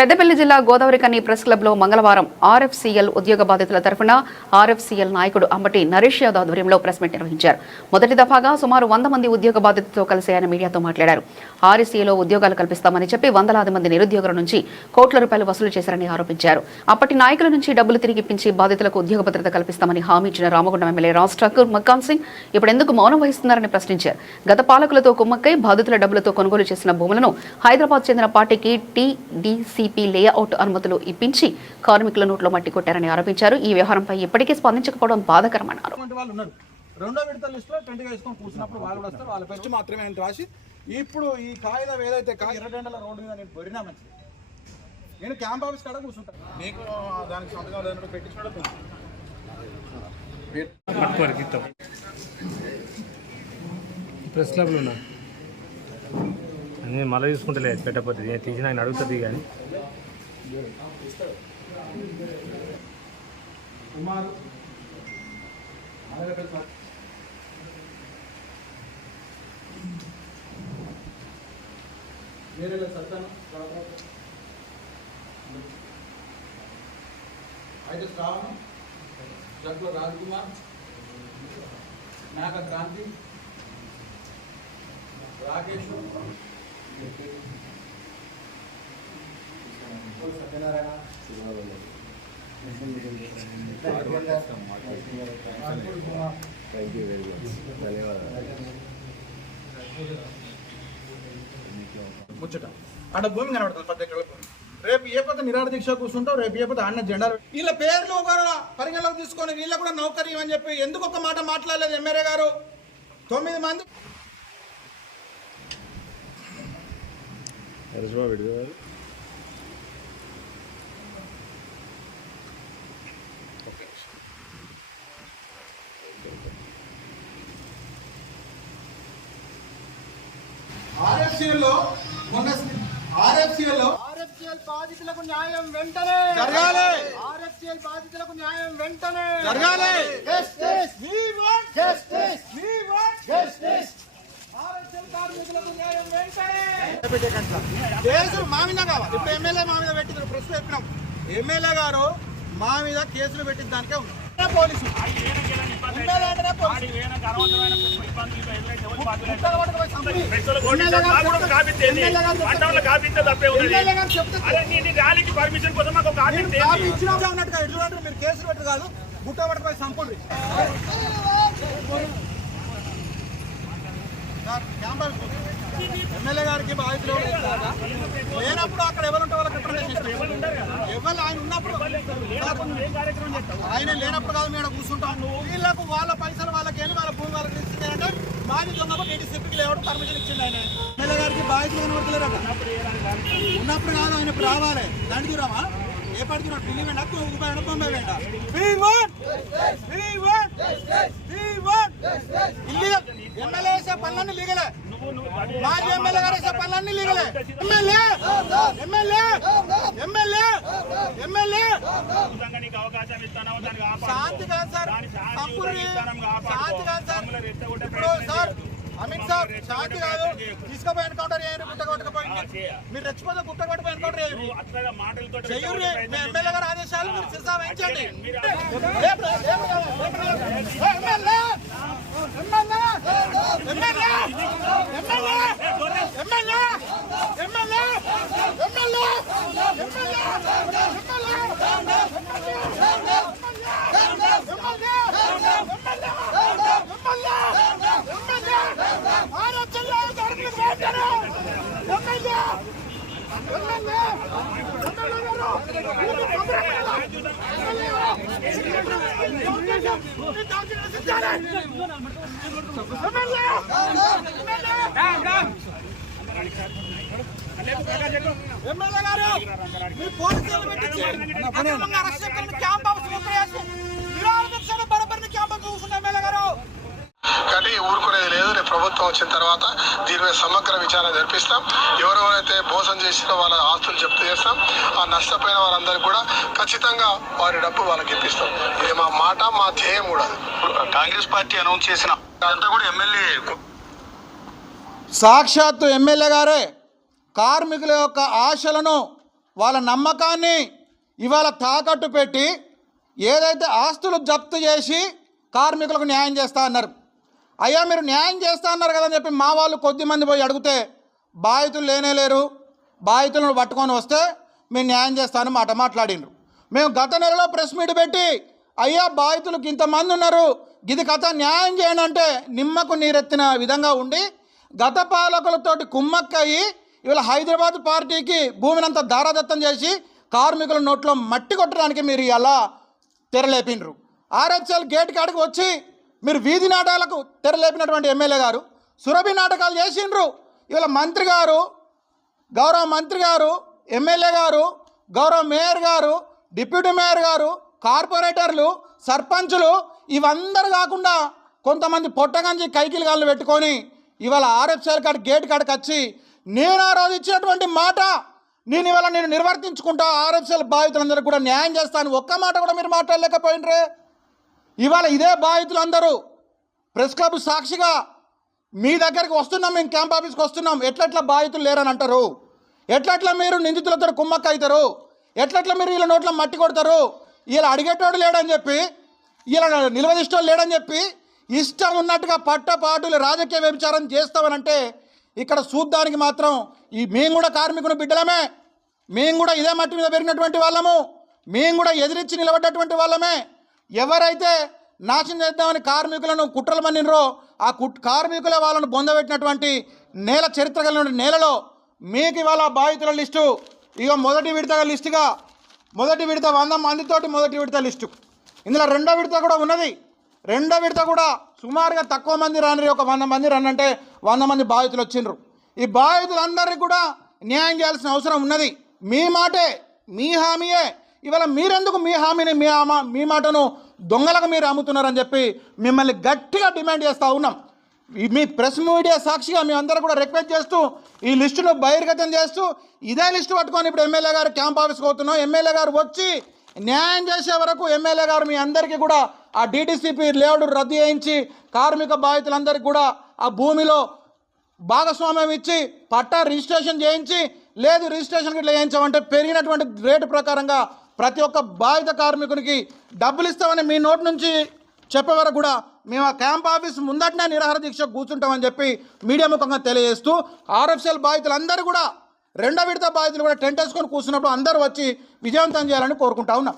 పెద్దపల్లి జిల్లా గోదావరికని ప్రెస్ క్లబ్లో మంగళవారం ఆర్ఎఫ్సీఎల్ ఉద్యోగ బాధితుల తరఫున ఆర్ఎఫ్సీఎల్ నాయకుడు అంబటి నరేష్ యాదవ్ ఆధ్వర్యంలో ప్రెస్ మీట్ నిర్వహించారు. మొదటి దఫాగా సుమారు 100 మంది ఉద్యోగ బాధితులతో కలిసి ఆయన మీడియాతో మాట్లాడారు. ఆర్ఎఫ్సీలో ఉద్యోగాలు కల్పిస్తామని చెప్పి వందలాది మంది నిరుద్యోగుల నుంచి కోట్ల రూపాయలు వసూలు చేశారని ఆరోపించారు. అప్పటి నాయకుల నుంచి డబ్బులు తిరిగి ఇప్పించి బాధితులకు ఉద్యోగ భద్రత కల్పిస్తామని హామీ ఇచ్చిన రామగుండం ఎమ్మెల్యే రాజ్ ఠాకూర్ మక్కాన్ సింగ్ ఇప్పుడు ఎందుకు మౌనం వహిస్తున్నారని ప్రశ్నించారు. గత పాలకులతో కుమ్మక్కై బాధితుల డబ్బులతో కొనుగోలు చేసిన భూములను హైదరాబాద్ చెందిన పార్టీకి టీడీసీ లేఅవుట్ అనుమతులు ఇప్పించి కార్మికుల నోట్లో మట్టి కొట్టారని ఆరోపించారు. ఈ వ్యవహారంపై ఇప్పటికీ స్పందించకపోవడం బాధాకరమన్నారు. రెండో విడత లిస్టులో టెంట్గా వేసుకొని కూర్చున్నప్పుడు వాళ్ళు కూడా వస్తారు, వాళ్ళ ఫస్ట్ మాత్రమే అని రాసి ఇప్పుడు ఈ కాగితం ఏదైతే ఎర్రగండల రోడ్డు మీద నేను బరినా మంచిది, నేను క్యాంప్ ఆఫీస్ కాడ కూర్చుంటాను, నీకు దానికి సంతకం పెట్టించడం ప్రెస్ క్లబ్లో ఉన్నా నేను మళ్ళీ చూసుకుంటలే పెట్టకపోతే నేను తీసి ఆయన అడుగుతుంది కానీ వేరే సత్తాను అయితే శ్రావణం జగ్గుల రాజ్కుమార్ మేక క్రాంతి రాకేష్ సత్యనారాయణ ముచ్చట అక్కడ భూమి కనబడుతుంది 10 ఎకరాల భూమి. రేపు ఏ పద్ధతి నిరాడ దీక్ష కూర్చుంటావు, రేపు ఏ పద్ధతి అన్న జెండా వీళ్ళ పేర్లు ఒక పరిగణలోకి తీసుకొని వీళ్ళ కూడా నౌకరీ అని చెప్పి ఎందుకు ఒక మాట మాట్లాడలేదు ఎమ్మెల్యే గారు? 9 మంది ఆర్ఎఫ్సీఎల్లో ఆర్ఎఫ్సీఎల్ బాధితులకు న్యాయం వెంటనే జరగాలి. ఆర్ఎఫ్సీఎల్ బాధితులకు న్యాయం వెంటనే జరగాలి. Justice we want justice we want justice. RFCL కార్మికులకు న్యాయం వెంటనే. కేసులు మా మీద కావాలి. ఇప్పుడు ఎమ్మెల్యే మా మీద పెట్టిన ప్రశ్న చెప్పినాం. ఎమ్మెల్యే గారు మా మీద కేసులు పెట్టిన దానికే ఉంది. పోలీసు మీరు కేసులు పెట్టరు కాదు, గుట్ట పట్టుకుపోయి సంపూర్ణ ఎమ్మెల్యే గారికి బాధితులు లేనప్పుడు అక్కడ ఎవరుంటే వాళ్ళకి ఎవరు ఆయన ఉన్నప్పుడు ఆయన లేనప్పుడు కాదు మేము కూర్చుంటాం. వీళ్ళకు వాళ్ళ పైసలు వాళ్ళకి వెళ్ళి వాళ్ళ భూమి వాళ్ళకి ఇస్తుంది అంటే మాది దొంగ టీడీసీపీకి లేవడం పర్మిషన్ ఇచ్చింది ఆయన. ఎమ్మెల్యే గారికి బాధితులు కనబడతలేరట ఉన్నప్పుడు కాదు, ఆయన ఇప్పుడు రావాలి. దండి దూరమా ఏ పడుతున్నాడు ఢిల్లీ వెంట బొంబాయి వెంట ఎమ్మెల్యే వేసే పనులన్నీ లీగలే, మాజీ ఎమ్మెల్యే గారు వేసే పనులన్నీ లీగలే. ఎమ్మెల్యే ఎమ్మెల్యే ఎమ్మెల్యే ఎమ్మెల్యే శాంతి కాదు సార్, సంపూర్ణ శాంతి కాదు సార్. ఇప్పుడు సార్ అమిత్ సార్ శాంతి కాదు, తీసుకుపోయి ఎన్కౌంటర్ చేయరు, గుట్ట కొట్టకపోయింది. మీరు రెచ్చిపోతే గుట్ట కొట్టపోయి ఎన్కౌంటర్ చేయరు. మీ ఎమ్మెల్యే గారు ఆదేశాలు మీరు శిరసా వహించండి. ఎమ్మెల్యే గారు మీ పోలీసులు పెట్టించి క్యాంప్ హౌస్ క్యాంప్ హౌస్ చూస్తున్న ఎమ్మెల్యే గారు కానీ ఊరుకునేది లేదు. రేపు ప్రభుత్వం వచ్చిన తర్వాత దీనిపై సమగ్ర విచారణ జరిపిస్తాం. ఎవరెవరైతే మోసం చేసినా వాళ్ళ ఆస్తులు జప్తు చేస్తాం. ఆ నష్టపోయిన వారందరికీ కూడా ఖచ్చితంగా వారి డబ్బు వాళ్ళకి ఇప్పిస్తాం. ఇది మా మాట, మా ధ్యేయం కూడా. కాంగ్రెస్ పార్టీ అనౌన్స్ చేసిన అంతా కూడా ఎమ్మెల్యే సాక్షాత్తు ఎమ్మెల్యే గారే కార్మికుల యొక్క ఆశలను వాళ్ళ నమ్మకాన్ని ఇవాళ తాకట్టు పెట్టి ఏదైతే ఆస్తులు జప్తు చేసి కార్మికులకు న్యాయం చేస్తా అన్నారు. అయ్యా మీరు న్యాయం చేస్తా అన్నారు కదని చెప్పి మా వాళ్ళు కొద్దిమంది పోయి అడిగితే బాధితులు లేరు, బాధితులను పట్టుకొని వస్తే మేము న్యాయం చేస్తాను మాట మాట్లాడినారు. మేము గత నెలలో ప్రెస్ మీట్ పెట్టి అయ్యా బాధితులకు ఇంతమంది ఉన్నారు, ఇది కథ న్యాయం చేయండి అంటే నిమ్మకు నీరెత్తిన విధంగా ఉండి గత పాలకులతోటి కుమ్మక్కయ్యి ఇవాళ హైదరాబాద్ పార్టీకి భూమినంతా దారాదత్తం చేసి కార్మికుల నోట్లో మట్టి కొట్టడానికి మీరు ఇలా తెరలేపినరు. ఆర్హెచ్ఎల్ గేట్ కాడికి వచ్చి మీరు వీధి నాటకాలకు తెరలేపినటువంటి ఎమ్మెల్యే గారు సురభి నాటకాలు చేసిండ్రు. ఇవాళ మంత్రి గారు, గౌరవ మంత్రి గారు, ఎమ్మెల్యే గారు, గౌరవ మేయర్ గారు, డిప్యూటీ మేయర్ గారు, కార్పొరేటర్లు, సర్పంచులు ఇవందరూ కాకుండా కొంతమంది పొట్టగంజి కైకిలు గాళ్ళు పెట్టుకొని ఇవాళ ఆర్ఎఫ్సిఎల్ కాడ గేట్ కాడికి వచ్చి నేను ఆ రోజు ఇచ్చినటువంటి మాట నేను నిర్వర్తించుకుంటా, ఆర్ఎఫ్సిఎల్ బాధితులందరికీ కూడా న్యాయం చేస్తాను ఒక్క మాట కూడా మీరు మాట్లాడలేకపోయినరే. ఇవాళ ఇదే బాధితులందరూ ప్రెస్ క్లబ్ సాక్షిగా మీ దగ్గరికి వస్తున్నాం, మేము క్యాంప్ ఆఫీస్కి వస్తున్నాం, ఎట్లట్లా బాధితులు లేరని అంటారు, ఎట్లట్లా మీరు నిందితులతో కుమ్మక్క అవుతారు, ఎట్లట్లా మీరు వీళ్ళ నోట్లో మట్టి కొడతారు, వీళ్ళు అడిగేటోడు లేడని చెప్పి, వీళ్ళ నిలవదిష్టోడు లేడని చెప్పి ఇష్టం ఉన్నట్టుగా పట్టపాటులు రాజకీయ వ్యభిచారం చేస్తామనంటే ఇక్కడ చూడ్డానికి మాత్రం మేము కూడా కార్మికుని బిడ్డలమే, మేము కూడా ఇదే మట్టి మీద పెరిగినటువంటి వాళ్ళము, మేము కూడా ఎదిరించి నిలబడ్డటువంటి వాళ్ళమే. ఎవరైతే నాశనం చేద్దామని కార్మికులను కుట్రలు మన్నినరో ఆ కార్మికుల వాళ్ళను బొందబెట్టినటువంటి నేల చరిత్ర కలిగిన నేలలో మీకు ఇవాళ బాధితుల లిస్టు ఇక మొదటి విడత లిస్టుగా మొదటి విడత 100 మందితోటి మొదటి విడత లిస్టు, ఇందులో రెండో విడత కూడా ఉన్నది. రెండో విడత కూడా సుమారుగా తక్కువ మంది రాని, ఒక 100 మంది రానంటే 100 మంది బాధితులు వచ్చిండ్రు. ఈ బాధితులందరికీ కూడా న్యాయం చేయాల్సిన అవసరం ఉన్నది. మీ మాటే, మీ హామీయే. ఇవాళ మీరెందుకు మీ హామీని మీ మాటను దొంగలకు మీరు అమ్ముతున్నారని చెప్పి మిమ్మల్ని గట్టిగా డిమాండ్ చేస్తూ ఉన్నాం. మీ ప్రెస్ మీడియా సాక్షిగా మేమందరూ కూడా రిక్వెస్ట్ చేస్తూ ఈ లిస్టును బహిర్గతం చేస్తూ ఇదే లిస్టు పట్టుకొని ఇప్పుడు ఎమ్మెల్యే గారు క్యాంప్ ఆఫీస్కి పోతున్నాం. ఎమ్మెల్యే గారు వచ్చి న్యాయం చేసే వరకు ఎమ్మెల్యే గారు మీ అందరికీ కూడా ఆ డీటీసీపీ లేఅవుట్ రద్దు చేయించి కార్మిక బాధితులందరికీ కూడా ఆ భూమిలో భాగస్వామ్యం ఇచ్చి పట్టా రిజిస్ట్రేషన్ చేయించి, లేదు రిజిస్ట్రేషన్ ఇట్లా చేయించామంటే పెరిగినటువంటి రేటు ప్రకారంగా ప్రతి ఒక్క బాధిత కార్మికునికి డబ్బులు ఇస్తామని మీ నోటి నుంచి చెప్పే వరకు కూడా మేము ఆ క్యాంప్ ఆఫీస్ ముందటనే నిరాహార దీక్ష కూర్చుంటామని చెప్పి మీడియా ముఖంగా తెలియజేస్తూ ఆర్ఎఫ్సిఎల్ బాధితులందరూ కూడా రెండో విడత బాధితులు కూడా టెంట్ వేసుకొని కూర్చున్నప్పుడు అందరూ వచ్చి విజయవంతం చేయాలని కోరుకుంటా ఉన్నాం.